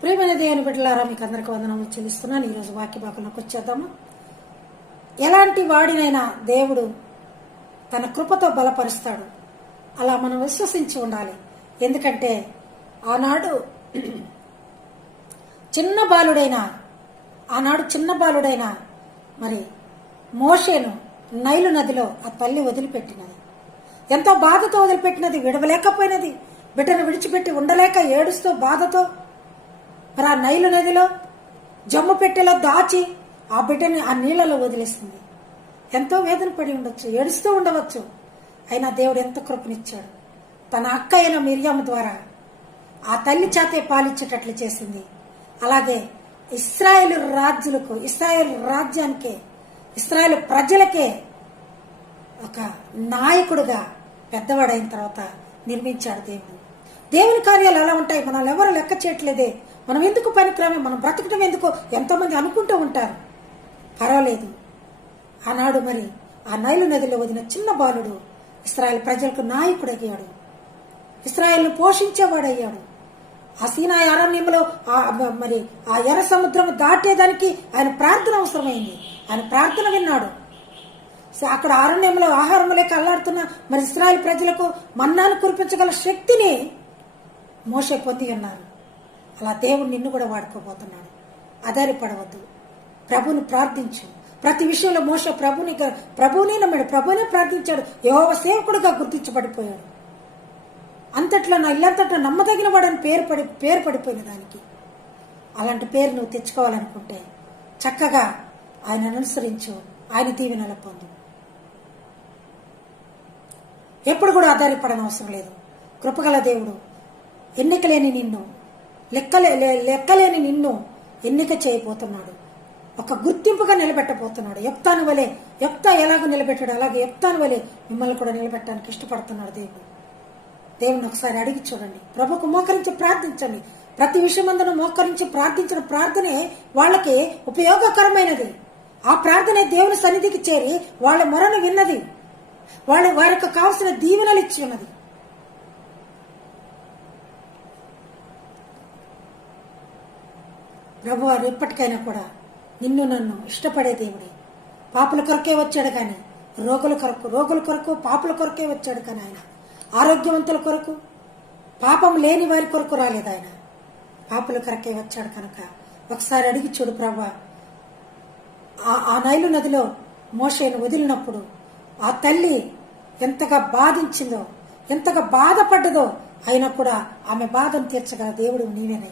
ప్రియమైన దేవుని బిడ్డలారా, మీకు అందరికి వందనములు చెల్లిస్తున్నాను. ఈరోజు వాక్య భాగంలోకి వచ్చేద్దాము. ఎలాంటి వాడినైనా దేవుడు తన కృపతో బలపరుస్తాడు. అలా మనం విశ్వసించి ఉండాలి. ఎందుకంటే ఆనాడు చిన్న బాలుడైన మరి మోషేను నైలు నదిలో ఆ తల్లి వదిలిపెట్టినది. ఎంతో బాధతో వదిలిపెట్టినది, విడవలేకపోయినది. బిడ్డను విడిచిపెట్టి ఉండలేక ఏడుస్తూ బాధతో మరి ఆ నైలు నదిలో జమ్ము పెట్టెలో దాచి ఆ బిడ్డని ఆ నీళ్లలో వదిలేస్తుంది. ఎంతో వేదన పడి ఉండొచ్చు, ఏడుస్తూ ఉండవచ్చు. అయినా దేవుడు ఎంత కృపనిచ్చాడు. తన అక్క అయిన మిర్యాము ద్వారా ఆ తల్లి చేతే పాలిచ్చేటట్లు చేసింది. అలాగే ఇశ్రాయేలు రాజ్యానికే, ఇశ్రాయేలు ప్రజలకే ఒక నాయకుడుగా పెద్దవాడైన తర్వాత నిర్మించాడు దేవుడు. దేవుని కార్యాలు ఎలా ఉంటాయి, మనల్ని ఎవరు లెక్క చేయట్లేదే, మనం ఎందుకు పనికిరామే, మనం బ్రతకటం ఎందుకు ఎంతో మంది అనుకుంటూ ఉంటారు. పర్వాలేదు. ఆనాడు మరి ఆ నైలు నదిలో వదిన చిన్న బాలుడు ఇశ్రాయేల్ ప్రజలకు నాయకుడయ్యాడు, ఇశ్రాయేల్ను పోషించేవాడయ్యాడు. ఆ సీనాయి అరణ్యంలో మరి ఆ ఎర్ర సముద్రం దాటేదానికి ఆయన ప్రార్థన అవసరమైంది. ఆయన ప్రార్థన విన్నాడు. అక్కడ అరణ్యంలో ఆహారం లేక అల్లాడుతున్న మరి ఇశ్రాయేల్ ప్రజలకు మన్నాను కురిపించగల శక్తిని మోషే పొంది ఉన్నారు. అలా దేవుడు నిన్ను కూడా వాడుకోబోతున్నాడు. ఆధారపడవద్దు, ప్రభుని ప్రార్థించు. ప్రతి విషయంలో మోషే ప్రభువునే నమ్మాడు, ప్రభువునే ప్రార్థించాడు. యెహోవా సేవకుడుగా గుర్తించబడిపోయాడు. అంతట్లో నా ఇల్లంతట్లో నమ్మదగిన వాడని పేరు పడిపోయిన దానికి. అలాంటి పేరు నువ్వు తెచ్చుకోవాలనుకుంటే చక్కగా ఆయన అనుసరించు, ఆయన దీవెనల పొందు. ఎప్పుడు కూడా ఆధారపడని అవసరం లేదు. కృపగల దేవుడు ఎన్నికలేని నిన్ను లెక్కలేని నిన్ను ఎన్నిక చేయబోతున్నాడు. ఒక గుర్తింపుగా నిలబెట్టబోతున్నాడు. యెఫ్తా ఎలాగో నిలబెట్టాడు, అలాగే యెఫ్తాను వలె మిమ్మల్ని కూడా నిలబెట్టడానికి ఇష్టపడుతున్నాడు దేవుడు. దేవుని ఒకసారి అడిగి చూడండి. ప్రభుకు మోకరించి ప్రార్థించండి. ప్రతి విషయమందును మోకరించి ప్రార్థించిన ప్రార్థనే వాళ్ళకి ఉపయోగకరమైనది. ఆ ప్రార్థనే దేవుని సన్నిధికి చేరి వాళ్ళ మొరను విన్నది, వారికి కావలసిన దీవెనలు ఇచ్చి ఉన్నది. ప్రభు వారు ఎప్పటికైనా కూడా నిన్ను నన్ను ఇష్టపడే దేవుడే. పాపుల కొరకే వచ్చాడు కానీ రోగుల కొరకు పాపుల కొరకే వచ్చాడు కానీ ఆయన ఆరోగ్యవంతుల కొరకు, పాపం లేని వారి కొరకు రాలేదు. ఆయన పాపుల కొరకే వచ్చాడు కనుక ఒకసారి అడిగి చూడు. ప్రభు ఆ నైలు నదిలో మోషేను వదిలినప్పుడు ఆ తల్లి ఎంతగా బాధించిందో, ఎంతగా బాధపడ్డదో, అయినా కూడా ఆమె బాధను తీర్చగల దేవుడు నీవేనే.